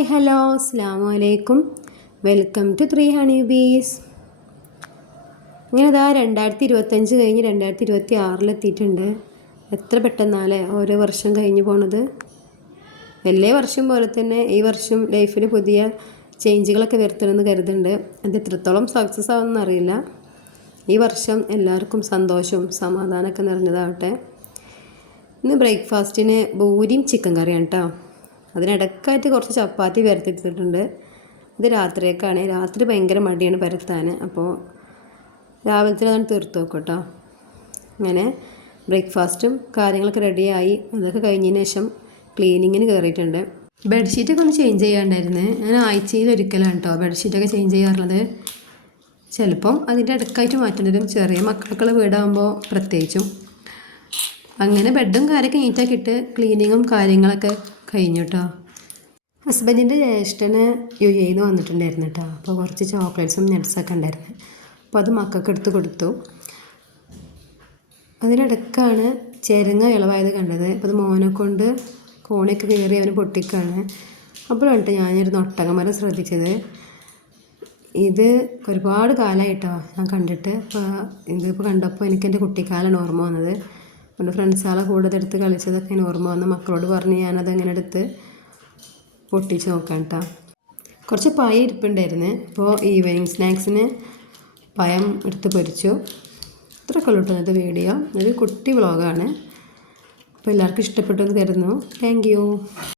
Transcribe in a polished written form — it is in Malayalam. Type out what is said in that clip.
ഹായ് ഹലോ അസ്സലാമു അലൈക്കും. Welcome to 3 honey bees. ഇങ്ങനെ ഇതാ 2025 കഴിഞ്ഞ് 2026 എത്തിയിട്ടുണ്ട്. എത്ര പെട്ടെന്നാലേ ഓരോ വർഷം കഴിഞ്ഞു പോണത്. എല്ലാ വർഷം പോലെ തന്നെ ഈ വർഷം ലൈഫിൽ പുതിയ ചേഞ്ചുകളൊക്കെ വരുത്തണമെന്ന് കരുതുന്നുണ്ട്. അത് എത്രത്തോളം സക്സസ് ആവുമെന്ന് അറിയില്ല. ഈ വർഷം എല്ലാവർക്കും സന്തോഷവും സമാധാനമൊക്കെ നിറഞ്ഞതാവട്ടെ. ഇന്ന് ബ്രേക്ക്ഫാസ്റ്റിന് പൂരിയും ചിക്കൻ കറിയാണ് കേട്ടോ. അതിനിടക്കായിട്ട് കുറച്ച് ചപ്പാത്തി പരത്തിയിട്ടിട്ടുണ്ട്. ഇത് രാത്രിയേക്കാണ്. രാത്രി ഭയങ്കര മടിയാണ് പരത്താൻ. അപ്പോൾ രാവിലത്തെ അതാണ് തീർത്ത് വെക്കും കേട്ടോ. അങ്ങനെ ബ്രേക്ക്ഫാസ്റ്റും കാര്യങ്ങളൊക്കെ റെഡിയായി. അതൊക്കെ കഴിഞ്ഞതിന് ശേഷം ക്ലീനിങ്ങിന് കയറിയിട്ടുണ്ട്. ബെഡ്ഷീറ്റൊക്കെ ഒന്ന് ചേഞ്ച് ചെയ്യാണ്ടായിരുന്നു. ഞാൻ ആഴ്ചയിൽ ഒരിക്കലാണ് കേട്ടോ ബെഡ്ഷീറ്റൊക്കെ ചേഞ്ച് ചെയ്യാറുള്ളത്. ചിലപ്പം അതിൻ്റെ ഇടയ്ക്കായിട്ട് മാറ്റേണ്ടി വരും. ചെറിയ മക്കളൊക്കെ വീടാകുമ്പോൾ പ്രത്യേകിച്ചും. അങ്ങനെ ബെഡും കാര്യമൊക്കെ നീറ്റാക്കിയിട്ട് ക്ലീനിങ്ങും കാര്യങ്ങളൊക്കെ കഴിഞ്ഞു കേട്ടോ. ഹസ്ബൻഡിൻ്റെ ജ്യേഷ്ഠന് UAE നിന്ന് വന്നിട്ടുണ്ടായിരുന്നു കേട്ടോ. അപ്പോൾ കുറച്ച് ചോക്ലേറ്റ്സും നട്ട്സൊക്കെ ഉണ്ടായിരുന്നു. അപ്പോൾ അത് മക്കൾക്ക് എടുത്ത് കൊടുത്തു. അതിനിടയ്ക്കാണ് ചെരങ്ങ ഇളവായത് കണ്ടത്. അപ്പോൾ അത് മോനെ കൊണ്ട് കോണിയൊക്കെ കയറി അവന് പൊട്ടിക്കാണ്. അപ്പോഴാണ് കേട്ടോ ഞാനൊരു ഒട്ടകമരം ശ്രദ്ധിച്ചത്. ഇത് ഒരുപാട് കാലമായിട്ടോ ഞാൻ കണ്ടിട്ട്. അപ്പോൾ ഇതിപ്പോൾ കണ്ടപ്പോൾ എനിക്ക് എൻ്റെ കുട്ടിക്കാലാണ് ഓർമ്മ വന്നത്. എൻ്റെ ഫ്രണ്ട്സുകളെ കൂടെ ഇതെടുത്ത് കളിച്ചതൊക്കെ ഞാൻ ഓർമ്മ വന്ന് മക്കളോട് പറഞ്ഞ് ഞാനതങ്ങനെ എടുത്ത് പൊട്ടിച്ച് നോക്കാം കേട്ടോ. കുറച്ച് പഴം ഇരിപ്പുണ്ടായിരുന്നു. അപ്പോൾ ഈവനിങ് സ്നാക്സിന് പഴം എടുത്ത് പൊരിച്ചു. ഇത്രയൊക്കെ ഉള്ളൂ ഇന്നത്തെ വീഡിയോ. ഒരു കുട്ടി വ്ളോഗാണ്. അപ്പോൾ എല്ലാവർക്കും ഇഷ്ടപ്പെട്ടു എന്ന് കരുതുന്നു. Thank you.